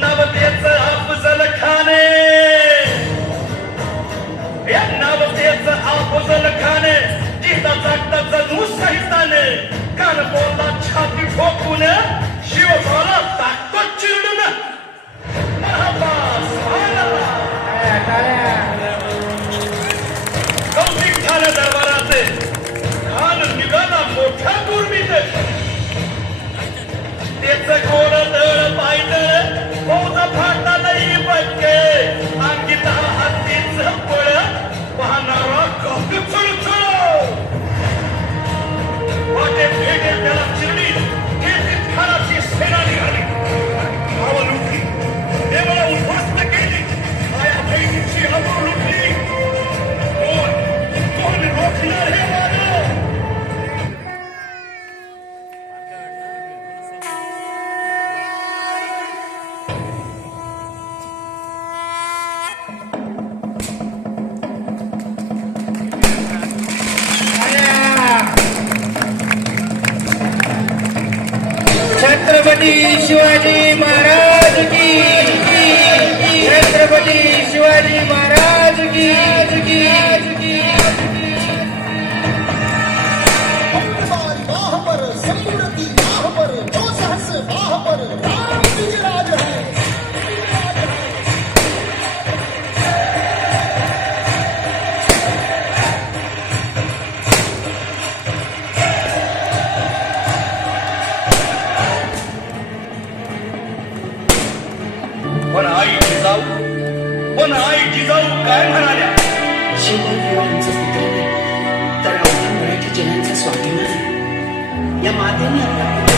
नवतेच अफजल खाने, या नवतेच अफजल खाने, जिता जागता जणू सहिताने, कान बोलला छाती ठोकून, शिवबाला टाकतो चिरडून. महाबास कौतिक झालं दरबाराचे, खान निघाला मोठ्या दुर्मीत. तेच गोड दळ पायदळ, फौज फाटालाही बटके, अंकित हत्तीच पळ, पाहणारा कौतुक चुळचुळ. वाटे भेटे त्याला चिरडी, केतीत खानाची सेना निघाली. भाव लुटली, देवाला उद्ध्वस्त केली, माया बहिणीची अबू लुटली. कोण रोखणार हे वारं? छत्रपती शिवाजी महाराज की, छत्रपती शिवाजी महाराज की. बाह पर संपूर्ति बाह पर जो सहस बाह पर राम की राज है. पण आई जिजाऊ, पण आई जिजाऊ काय म्हणाल्या? शिवरायांचा पुत्र तर अवघ्या मराठी जनांचा स्वाभिमान. या मातेने आपला